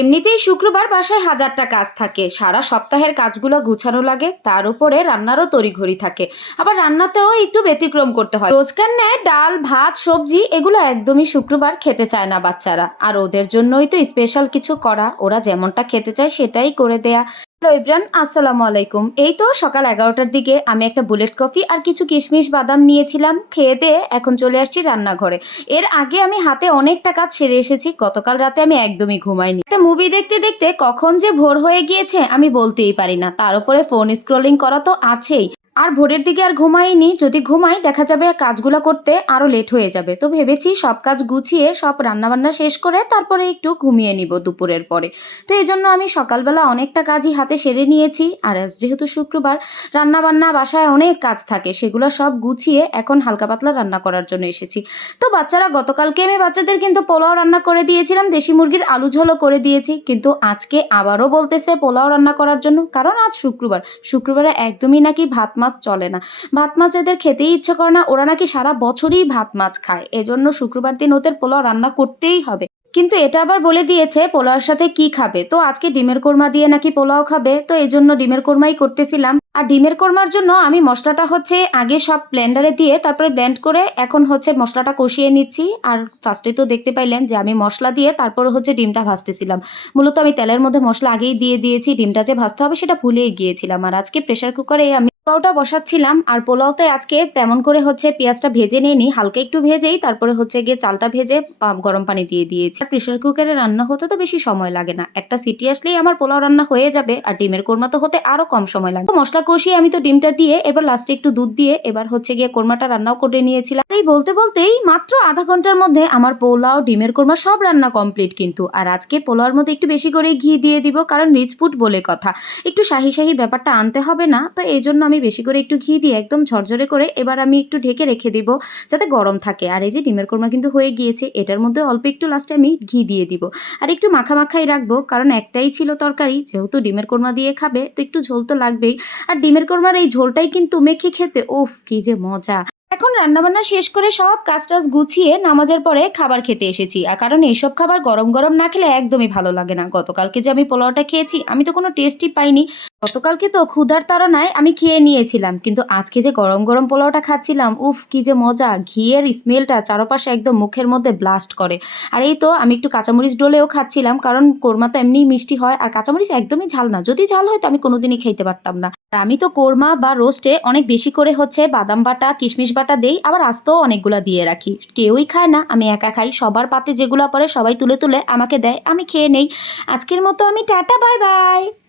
এমনিতেই শুক্রবার বাসায় হাজারটা কাজ থাকে, সারা সপ্তাহের কাজগুলো গুছানো লাগে, তার উপরে রান্নারও তড়িঘড়ি থাকে। আবার রান্নাতেও একটু ব্যতিক্রম করতে হয়। রোজকার ন্যায় ডাল ভাত সবজি এগুলো একদমই শুক্রবার খেতে চায় না বাচ্চারা, আর ওদের জন্যই তো স্পেশাল কিছু করা, ওরা যেমনটা খেতে চায় সেটাই করে দেয়া। হ্যালো ইব্রান, আসসালামু আলাইকুম। এই তো সকাল 11টার দিকে আমি একটা বুলেট কফি আর কিছু কিশমিশ বাদাম নিয়েছিলাম, খেয়ে দিয়ে এখন চলে আসছি রান্নাঘরে। এর আগে আমি হাতে অনেকটা কাজ সেরে এসেছি। গতকাল রাতে আমি একদমই ঘুমাইনি, একটা মুভি দেখতে দেখতে কখন যে ভোর হয়ে গিয়েছে আমি বলতেই পারি না। তার উপরে ফোন স্ক্রলিং করা তো আছেই। আর ভোরের দিকে আর ঘুমাইনি, যদি ঘুমাই দেখা যাবে কাজগুলো করতে আরো লেট হয়ে যাবে। তো ভেবেছি সব কাজ গুছিয়ে সব রান্নাবান্না শেষ করে তারপরে একটু ঘুমিয়ে নিব দুপুরের পরে। তো এই জন্য আমি সকালবেলা অনেকটা কাজই হাতে সেরে নিয়েছি। আর আজ যেহেতু শুক্রবার, রান্নাবান্না বাসায় অনেক কাজ থাকে, সেগুলো সব গুছিয়ে এখন হালকা পাতলা রান্না করার জন্য এসেছি। তো বাচ্চারা, গতকালকে আমি বাচ্চাদের কিন্তু পোলাও রান্না করে দিয়েছিলাম, দেশি মুরগির আলু ঝোলও করে দিয়েছি, কিন্তু আজকে আবারও বলতেছে পোলাও রান্না করার জন্য, কারণ আজ শুক্রবার। শুক্রবারে একদমই নাকি ভাত মাছ চলে না। ভাত মাছ এদের খেতেই ইচ্ছে করে না, ওরা নাকি সারা বছরই ভাত মাছ খায়, এজন্য শুক্রবার দিন ওদের পোলাও রান্না করতেই হবে। কিন্তু এটা আবার বলে দিয়েছে পোলাওর সাথে কি খাবে, তো আজকে ডিমের কোরমা দিয়ে নাকি পোলাও খাবে, তো এই জন্য ডিমের কোরমাই করতেছিলাম। আর ডিমের কোরমার জন্য আমি মশলাটা হচ্ছে আগে সব ব্লেন্ডারে দিয়ে তারপরে ব্লেন্ড করে এখন হচ্ছে মশলাটা কষিয়ে নিচ্ছি। আর ফার্স্টে তো দেখতে পাইলেন যে আমি মশলা দিয়ে তারপর হচ্ছে ডিমটা ভাজতেছিলাম। মূলত আমি তেলের মধ্যে মশলা আগেই দিয়ে দিয়েছি, ডিমটা যে ভাজতে হবে সেটা ভুলেই গিয়েছিলাম। আর আজকে প্রেসার কুকারে আমি পোলাওটা বসাচ্ছিলাম। আর পোলাওতে আজকে তেমন করে হচ্ছে পেঁয়াজটা ভেজে নিইনি, হালকা একটু ভেজেই তারপরে হচ্ছে গিয়ে চালটা ভেজে গরম পানি দিয়ে দিয়েছি। আর প্রেসার কুকারে রান্না হতে তো বেশি সময় লাগে না, একটা সিটি আসলেই আমার পোলাও রান্না হয়ে যাবে। আর ডিমের কোরমা তো হতে আরো কম সময় লাগে। তো মশলা কষিয়ে আমি তো ডিমটা দিয়ে এবার লাস্টে একটু দুধ দিয়ে এবার হচ্ছে গিয়ে কোরমাটা রান্নাও করে নিয়েছিলাম। এই বলতে বলতেই মাত্র আধা ঘন্টার মধ্যে আমার পোলাও ডিমের কোরমা সব রান্না কমপ্লিট কিন্তু। আর আজকে পোলাওর মধ্যে একটু বেশি করে ঘি দিয়ে দিব, কারণ রিচ ফুড বলে কথা, একটু শাহি শাহি ব্যাপারটা আনতে হবে না, তো এই জন্য আমি বেশি করে একটু ঘি দিয়ে একদম ঝরঝরে করে এবার আমি একটু ঢেকে রেখে দিব যাতে গরম থাকে। আর এই যে ডিমের কোরমা কিন্তু হয়ে গিয়েছে, এটার মধ্যে অল্প একটু লাস্টে আমি ঘি দিয়ে দিব। আর একটু মাখা মাখাই রাখবো, কারণ একটাই ছিল তরকারি, যেহেতু ডিমের কোরমা দিয়ে খাবে তো একটু ঝোল তো লাগবেই। আর ডিমের কোরমার এই ঝোলটাই কিন্তু মেখে খেতে উফ কি যে মজা। এখন রান্নাবান্না শেষ করে সব কাজ টাজ গুছিয়ে নামাজের পরে খাবার খেতে এসেছি। আর কারণ এইসব খাবার গরম গরম না খেলে একদমই ভালো লাগে না। গতকালকে যে আমি পোলাওটা খেয়েছি আমি তো কোনো টেস্টই পাইনি। গতকালকে তো ক্ষুধার তাড়নায় আমি খেয়ে নিয়েছিলাম, কিন্তু আজকে যে গরম গরম পোলাওটা খাচ্ছিলাম উফ কি যে মজা, ঘিয়ের স্মেলটা চারপাশে একদম মুখের মধ্যে ব্লাস্ট করে। আর এই তো আমি একটু কাঁচামরিচ ডলেও খাচ্ছিলাম, কারণ কোরমা তো এমনিই মিষ্টি হয়, আর কাঁচামরিচ একদমই ঝাল না, যদি ঝাল হয় তো আমি কোনোদিনই খাইতে পারতাম না। আর আমি তো কোরমা বা রোস্টে অনেক বেশি করে হচ্ছে বাদাম বাটা কিশমিশ বাটা দেই, আবার আস্তেও অনেকগুলা দিয়ে রাখি। কেউই খায় না, আমি একা খাই, সবার পাতে যেগুলো পরে সবাই তুলে তুলে আমাকে দেয়, আমি খেয়ে নেই। আজকের মতো আমি টাটা, বাই বাই।